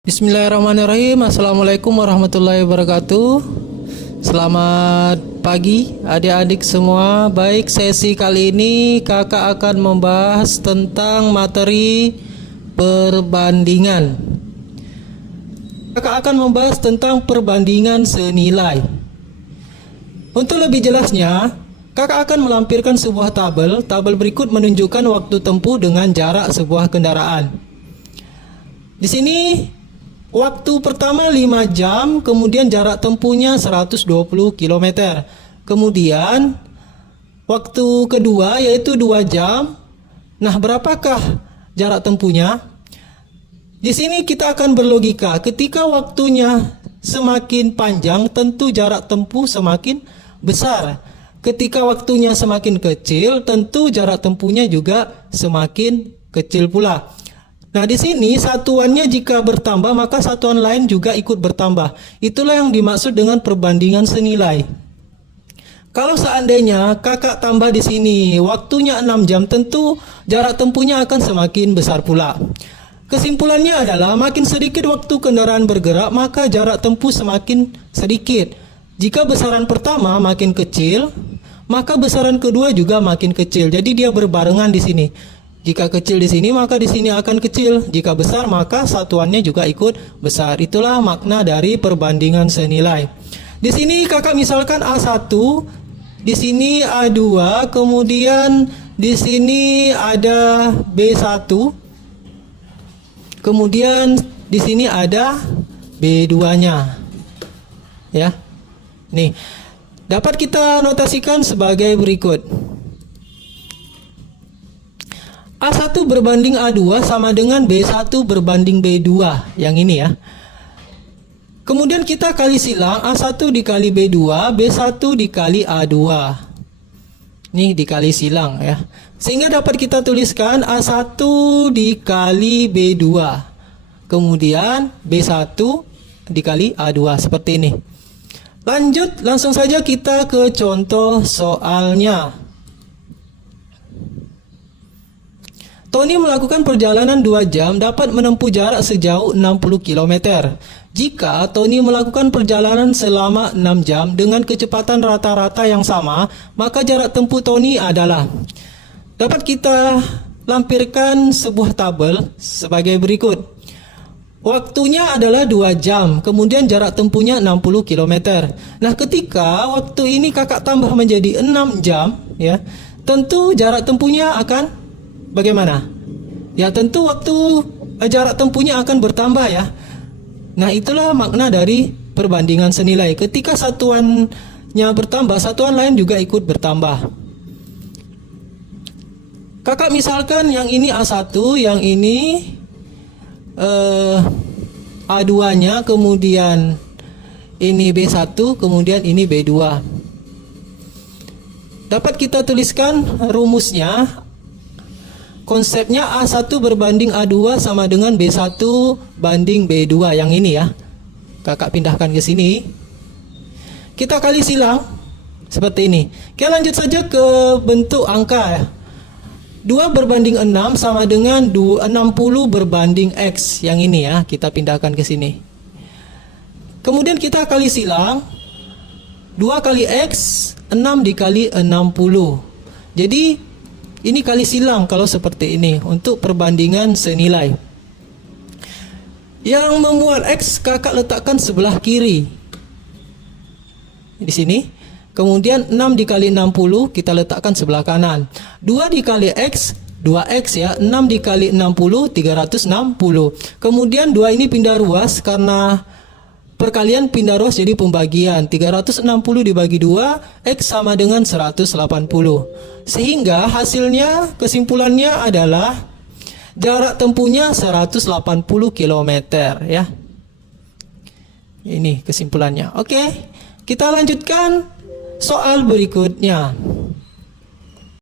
Bismillahirrahmanirrahim. Assalamualaikum warahmatullahi wabarakatuh. Selamat pagi adik-adik semua. Baik, sesi kali ini kakak akan membahas tentang materi perbandingan. Kakak akan membahas tentang perbandingan senilai. Untuk lebih jelasnya, kakak akan melampirkan sebuah tabel. Tabel berikut menunjukkan waktu tempuh dengan jarak sebuah kendaraan. Di sini waktu pertama 5 jam, kemudian jarak tempuhnya 120 km. Kemudian waktu kedua yaitu 2 jam. Nah, berapakah jarak tempuhnya? Di sini kita akan berlogika. Ketika waktunya semakin panjang, tentu jarak tempuh semakin besar. Ketika waktunya semakin kecil, tentu jarak tempuhnya juga semakin kecil pula. Nah, di sini satuannya jika bertambah, maka satuan lain juga ikut bertambah. Itulah yang dimaksud dengan perbandingan senilai. Kalau seandainya kakak tambah di sini waktunya 6 jam, tentu jarak tempuhnya akan semakin besar pula. Kesimpulannya adalah makin sedikit waktu kendaraan bergerak, maka jarak tempuh semakin sedikit. Jika besaran pertama makin kecil, maka besaran kedua juga makin kecil. Jadi dia berbarengan di sini. Jika kecil di sini, maka di sini akan kecil. Jika besar, maka satuannya juga ikut besar. Itulah makna dari perbandingan senilai. Di sini kakak misalkan A1, di sini A2, kemudian di sini ada B1, kemudian di sini ada B2-nya. Ya. Nih, dapat kita notasikan sebagai berikut. A1 berbanding A2 sama dengan B1 berbanding B2. Yang ini ya. Kemudian kita kali silang A1 dikali B2, B1 dikali A2. Nih dikali silang ya. Sehingga dapat kita tuliskan A1 dikali B2. Kemudian B1 dikali A2 seperti ini. Lanjut, langsung saja kita ke contoh soalnya. Tony melakukan perjalanan 2 jam dapat menempuh jarak sejauh 60 km. Jika Tony melakukan perjalanan selama 6 jam dengan kecepatan rata-rata yang sama, maka jarak tempuh Tony adalah. Dapat kita lampirkan sebuah tabel sebagai berikut. Waktunya adalah 2 jam, kemudian jarak tempuhnya 60 km. Nah, ketika waktu ini kakak tambah menjadi 6 jam, ya, tentu jarak tempuhnya akan bagaimana? Ya, tentu waktu jarak tempuhnya akan bertambah ya. Nah, itulah makna dari perbandingan senilai. Ketika satuannya bertambah, satuan lain juga ikut bertambah. Kakak misalkan yang ini A1, yang ini A2-nya, kemudian ini B1, kemudian ini B2. Dapat kita tuliskan rumusnya. Konsepnya A1 berbanding A2 sama dengan B1 banding B2 yang ini ya. Kakak pindahkan ke sini. Kita kali silang seperti ini. Kita lanjut saja ke bentuk angka ya. 2 berbanding 6 sama dengan 60 berbanding X yang ini ya. Kita pindahkan ke sini. Kemudian kita kali silang. 2 kali X, 6 dikali 60. Jadi ini kali silang kalau seperti ini untuk perbandingan senilai. Yang memuat X kakak letakkan sebelah kiri. Di sini. Kemudian 6 dikali 60 kita letakkan sebelah kanan. 2 dikali X, 2X ya. 6 dikali 60, 360. Kemudian 2 ini pindah ruas karena perkalian pindah ruas jadi pembagian. 360 dibagi 2, X sama dengan 180. Sehingga hasilnya, kesimpulannya adalah jarak tempuhnya 180 km ya. Ini kesimpulannya. Oke, kita lanjutkan soal berikutnya.